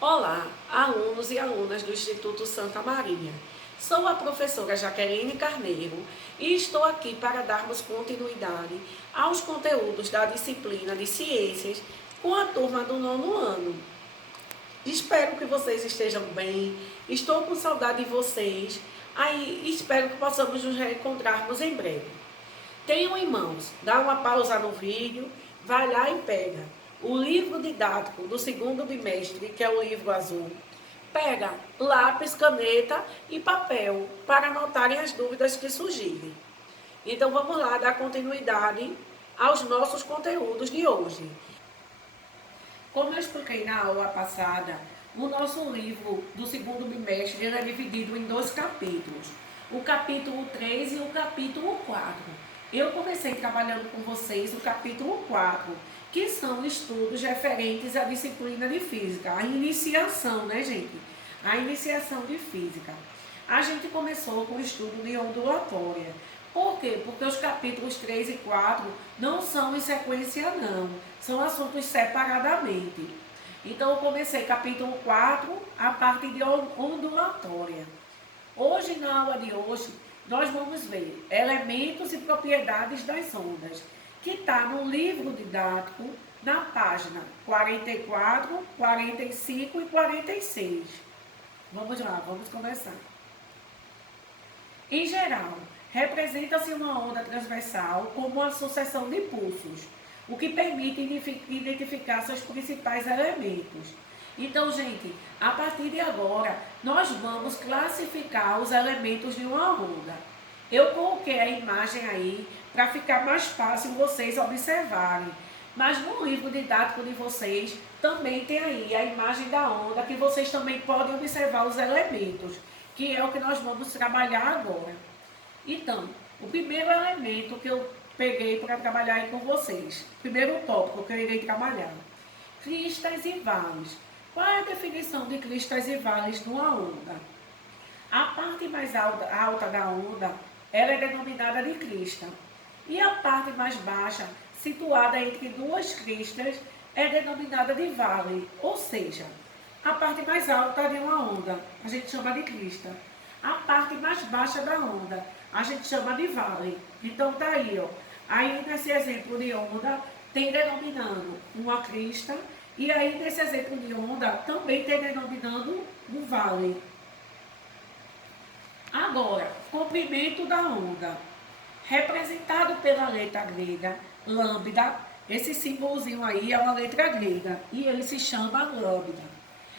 Olá, alunos e alunas do Instituto Santa Maria. Sou a professora Jaqueline Carneiro e estou aqui para darmos continuidade aos conteúdos da disciplina de Ciências com a turma do nono ano. Espero que vocês estejam bem, estou com saudade de vocês, aí espero que possamos nos reencontrarmos em breve. Tenham em mãos, dá uma pausa no vídeo, vai lá e pega o livro didático do segundo bimestre, que é o livro azul. Pega lápis, caneta e papel para anotarem as dúvidas que surgirem. Então vamos lá dar continuidade aos nossos conteúdos de hoje. Como eu expliquei na aula passada, o nosso livro do segundo bimestre é dividido em dois capítulos, o capítulo 3 e o capítulo 4. Eu comecei trabalhando com vocês o capítulo 4, que são estudos referentes à disciplina de física, a iniciação, né, gente? A iniciação de física. A gente começou com o estudo de ondulatória. Por quê? Porque os capítulos 3 e 4 não são em sequência, não. São assuntos separadamente. Então, eu comecei capítulo 4, a parte de ondulatória. Hoje, na aula de hoje, nós vamos ver elementos e propriedades das ondas, que está no livro didático, na página 44, 45 e 46. Vamos lá, vamos começar. Em geral, representa-se uma onda transversal como uma sucessão de pulsos, o que permite identificar seus principais elementos. Então, gente, a partir de agora, nós vamos classificar os elementos de uma onda. Eu coloquei a imagem aí para ficar mais fácil vocês observarem. Mas no livro didático de vocês também tem aí a imagem da onda, que vocês também podem observar os elementos, que é o que nós vamos trabalhar agora. Então, o primeiro elemento que eu peguei para trabalhar aí com vocês, primeiro tópico que eu irei trabalhar, cristas e vales. Qual é a definição de cristas e vales numa onda? A parte mais alta da onda, ela é denominada de crista. E a parte mais baixa, situada entre duas cristas, é denominada de vale. Ou seja, a parte mais alta de uma onda, a gente chama de crista. A parte mais baixa da onda, a gente chama de vale. Então tá aí, ó. Aí nesse exemplo de onda, tem denominando uma crista. E aí nesse exemplo de onda, também tem denominando um vale. Agora, comprimento da onda, representado pela letra grega, lambda. Esse símbolozinho aí é uma letra grega e ele se chama lambda.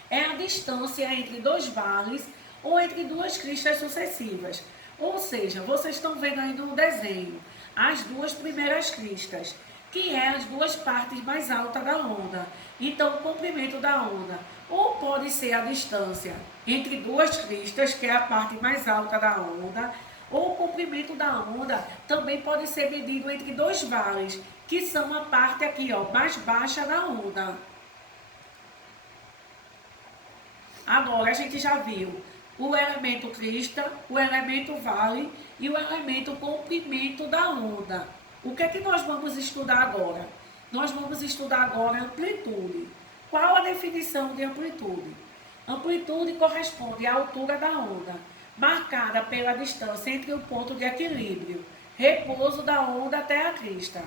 É a distância entre dois vales ou entre duas cristas sucessivas. Ou seja, vocês estão vendo aí no desenho as duas primeiras cristas, que é as duas partes mais altas da onda. Então, o comprimento da onda ou pode ser a distância entre duas cristas, que é a parte mais alta da onda, ou o comprimento da onda também pode ser medido entre dois vales, que são a parte aqui, ó, mais baixa da onda. Agora, a gente já viu o elemento crista, o elemento vale e o elemento comprimento da onda. O que é que nós vamos estudar agora? Nós vamos estudar agora amplitude. Qual a definição de amplitude? Amplitude corresponde à altura da onda, marcada pela distância entre o ponto de equilíbrio, repouso da onda até a crista.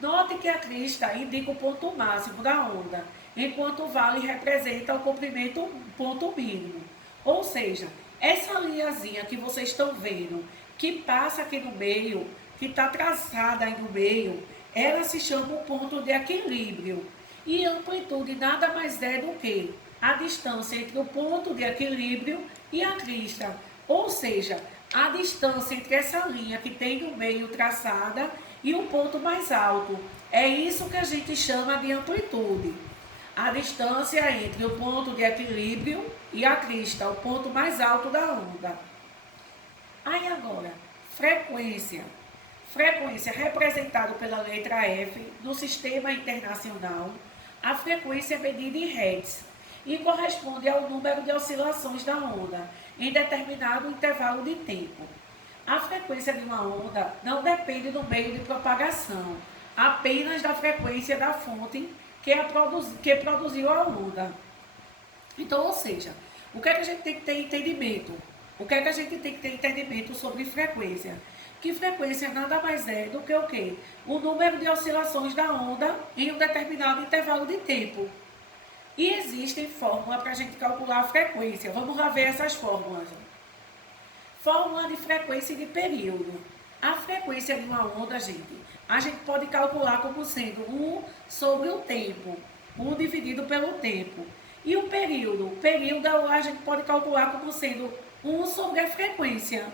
Note que a crista indica o ponto máximo da onda, enquanto o vale representa o comprimento ponto mínimo. Ou seja, essa linhazinha que vocês estão vendo, que passa aqui no meio, que está traçada aí no meio, ela se chama o ponto de equilíbrio. E amplitude nada mais é do que a distância entre o ponto de equilíbrio e a crista. Ou seja, a distância entre essa linha que tem no meio traçada e o ponto mais alto. É isso que a gente chama de amplitude. A distância entre o ponto de equilíbrio e a crista, o ponto mais alto da onda. Aí agora, frequência. Frequência representada pela letra F no sistema internacional. A frequência é medida em Hertz e corresponde ao número de oscilações da onda em determinado intervalo de tempo. A frequência de uma onda não depende do meio de propagação, apenas da frequência da fonte que produziu a onda. Então, ou seja, o que é que a gente tem que ter entendimento? O que é que a gente tem que ter entendimento sobre frequência? Que frequência nada mais é do que o quê? O número de oscilações da onda em um determinado intervalo de tempo. E existem fórmulas para a gente calcular a frequência. Vamos lá ver essas fórmulas. Fórmula de frequência e de período. A frequência de uma onda, gente, a gente pode calcular como sendo 1 sobre o tempo. 1 dividido pelo tempo. E o período? O período a gente pode calcular como sendo 1 sobre a frequência.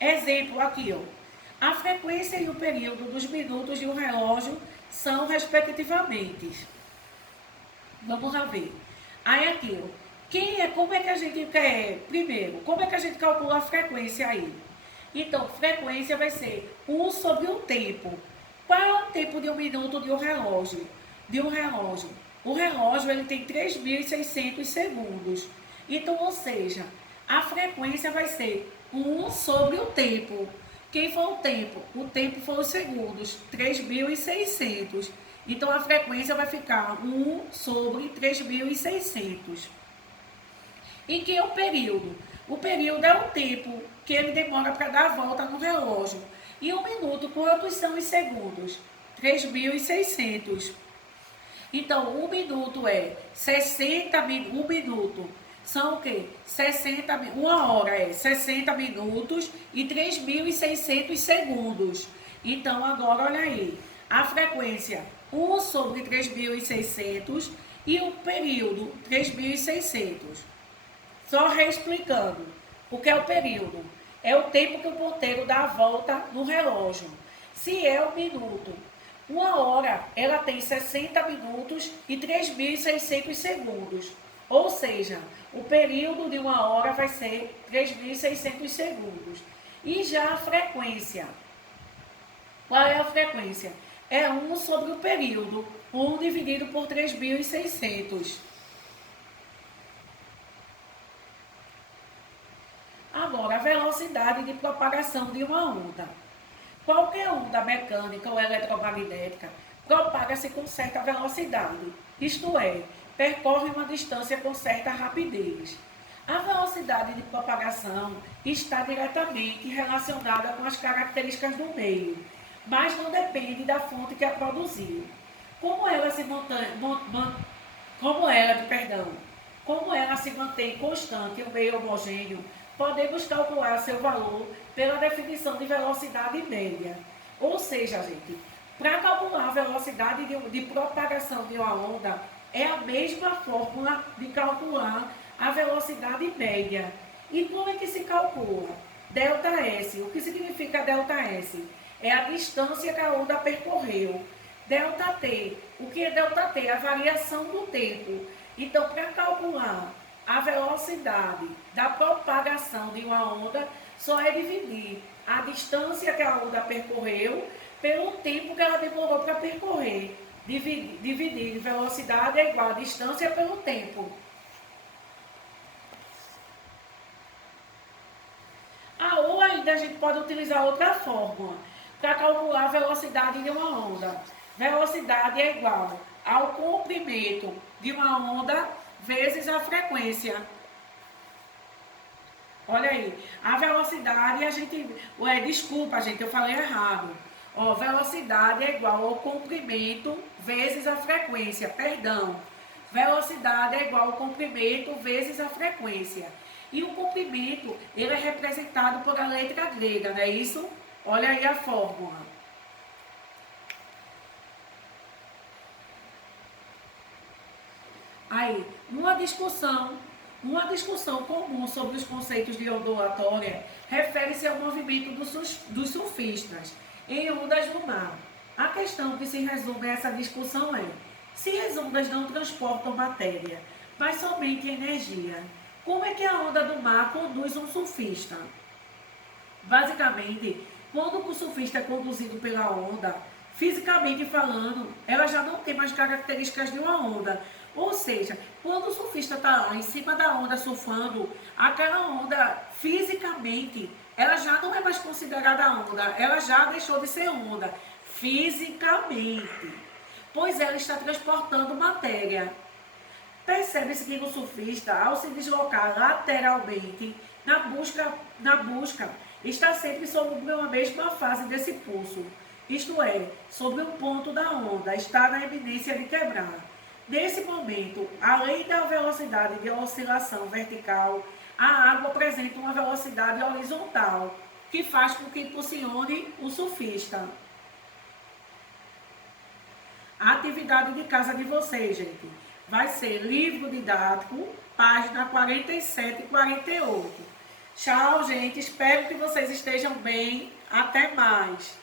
Exemplo aqui, ó. A frequência e o período dos minutos de um relógio são respectivamente. Vamos lá ver. Aí aqui, ó. Como é que a gente quer? Primeiro, como é que a gente calcula a frequência aí? Então, frequência vai ser 1 sobre o tempo. Qual é o tempo de um minuto de um relógio? O relógio ele tem 3.600 segundos. Então, ou seja, a frequência vai ser 1 sobre o tempo. Quem foi o tempo? O tempo foi os segundos, 3.600. Então, a frequência vai ficar 1 sobre 3.600. E que é o período? O período é o tempo que ele demora para dar a volta no relógio. E um minuto, quantos são os segundos? 3.600. Então, um minuto é 60 minutos. Um minuto são o quê? 60, uma hora é 60 minutos e 3.600 segundos. Então, agora olha aí. A frequência 1 sobre 3.600 e o período 3.600. Só reexplicando. O que é o período? É o tempo que o ponteiro dá a volta no relógio. Se é um minuto, uma hora, ela tem 60 minutos e 3.600 segundos. Ou seja, o período de uma hora vai ser 3.600 segundos. E já a frequência. Qual é a frequência? É 1 sobre o período. 1 dividido por 3.600. Agora, a velocidade de propagação de uma onda. Qualquer onda mecânica ou eletromagnética propaga-se com certa velocidade, isto é, percorre uma distância com certa rapidez. A velocidade de propagação está diretamente relacionada com as características do meio, mas não depende da fonte que a produziu. Como ela se mantém constante em um meio homogêneo, podemos calcular seu valor pela definição de velocidade média. Ou seja, gente, para calcular a velocidade de propagação de uma onda, é a mesma fórmula de calcular a velocidade média. E como é que se calcula? ΔS. O que significa ΔS? É a distância que a onda percorreu. ΔT. O que é ΔT? A variação do tempo. Então, para calcular a velocidade da propagação de uma onda, só é dividir a distância que a onda percorreu pelo tempo que ela demorou para percorrer. Dividir velocidade é igual a distância pelo tempo. Ou ainda a gente pode utilizar outra fórmula para calcular a velocidade de uma onda. Velocidade é igual ao comprimento de uma onda vezes a frequência. Olha aí, a velocidade a gente... desculpa, gente, eu falei errado. Velocidade é igual ao comprimento vezes a frequência, perdão. Velocidade é igual ao comprimento vezes a frequência. E o comprimento, ele é representado por a letra grega, não é isso? Olha aí a fórmula. Aí, uma discussão comum sobre os conceitos de ondulatória refere-se ao movimento dos surfistas em ondas do mar. A questão que se resume a essa discussão é: se as ondas não transportam matéria, mas somente energia, como é que a onda do mar conduz um surfista? Basicamente, quando o surfista é conduzido pela onda, fisicamente falando, ela já não tem mais características de uma onda. Ou seja, quando o surfista está lá em cima da onda surfando, aquela onda fisicamente, ela já não é mais considerada onda, ela já deixou de ser onda, fisicamente. Pois ela está transportando matéria. Percebe-se que o surfista, ao se deslocar lateralmente, na busca está sempre sobre uma mesma fase desse pulso, isto é, sobre o ponto da onda, está na iminência de quebrar. Nesse momento, além da velocidade de oscilação vertical, a água apresenta uma velocidade horizontal, que faz com que impulsione o surfista. A atividade de casa de vocês, gente, vai ser livro didático, página 47 e 48. Tchau, gente. Espero que vocês estejam bem. Até mais.